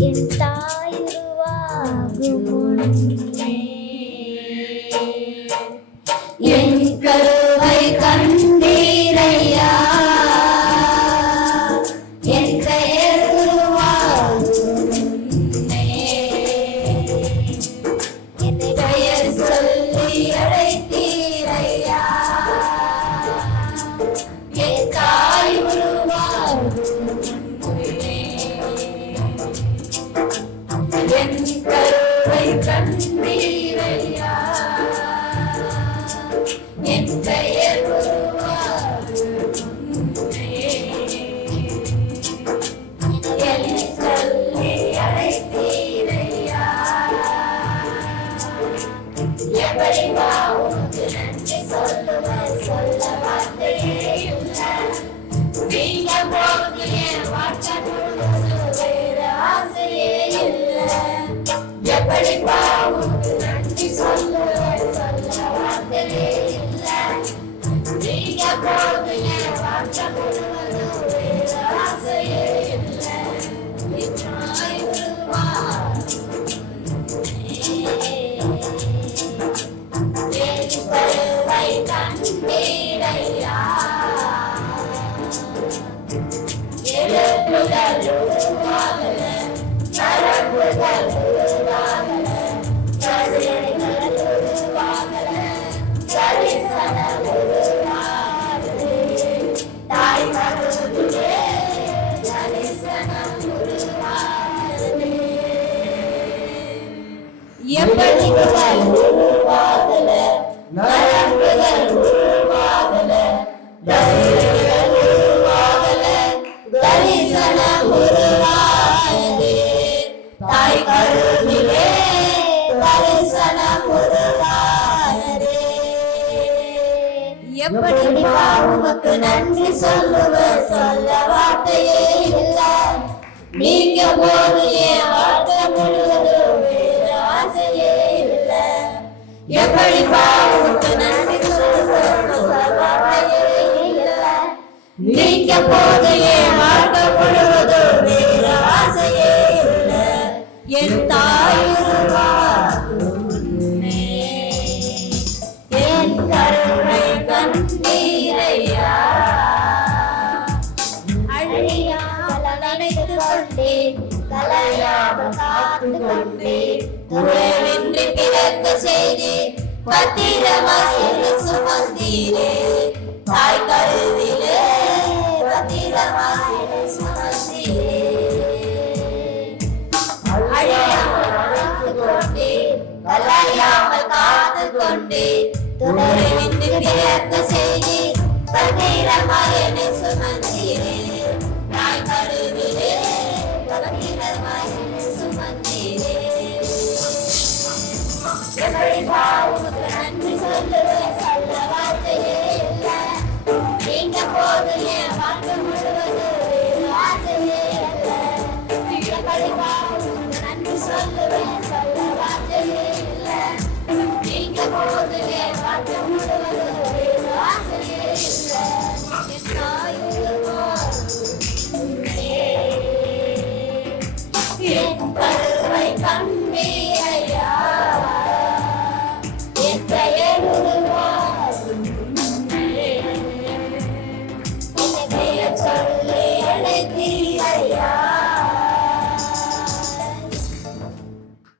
என் தாயுருவாகும் முன்னே என் கருவை கண்டீரையா என் பெயர் உருவாகும் முன்னே என் பெயர் சொல்லி அழைத்தீரையா என் தாய் உருவாகும் முன்னே என் கருவை கண்டீரையா என் பெயர் உருவாகும் முன்னே என்னை சொல்லி அழைத்தீரையா எப்படி உனக்கு நன்றி சொல்லுவேன் சொல்ல வார்த்தையே இல்லை நீங்க போது என் வாழ்க்கை முழுவதும் வேற ஆசையே இல்லை எப்படி உனக்கு நன்றி சொல்லுவேன் சொல்ல வார்த்தையே இல்லை நீங்க போது என் வாழ்க்கை முழுவதும் வேற ஆசையே இல்லை என் தாய் உருவாகும் என் கருவை கண்டீரையா எழுப்புதல் உருவாகல நரம்புகள் உருவாகல கருணைகள் உருவாகல தரிசனம் உருவாகுது தாய் கருவிலே தரிசனம் உருவாகுது எப்படிகள் உருவாகல நரம்புகள் உருவாகல கருணைகள் உருவாகல தரிசனம் உருவாகுது தாய் கருவிலே தரிசனம் உருவாகுது எப்படி உமக்கு நன்றி சொல்லுவேன் சொல்ல வார்த்தையே இல்லை நீங்க போது என் வாழ்க்கை முழுவதும் வேற ஆசையே இல்லை எப்படி உமக்கு நன்றி சொல்லுவேன் சொல்ல வார்த்தையே இல்லை நீங்க போது என் வாழ்க்கை முழுவதும் வேற ஆசையே இல்லை என் தாய் உருவாகும் முன்னே என் கருணை கண்டீரையா அழியாமல் அணைத்து கொண்டேன் கலையாமல் காத்து கொண்டேன் குறைவின்றி பிறக்க செய்தி பத்திரமாக சுமந்தீரே தாய் கருவிலே பத்திரமாக சுமந்தீரே அழியாமல் அணைத்து கொண்டேன் கலையாமல் காத்து கொண்டேன் துணைவின்றி பிறக்க செய்தி பத்திரமாக சுமந்தீரே தாய் கருவிலே பத்திரமாக சுமந்தீரே எப்படி உனக்கு நன்றி சொல்லுவேன்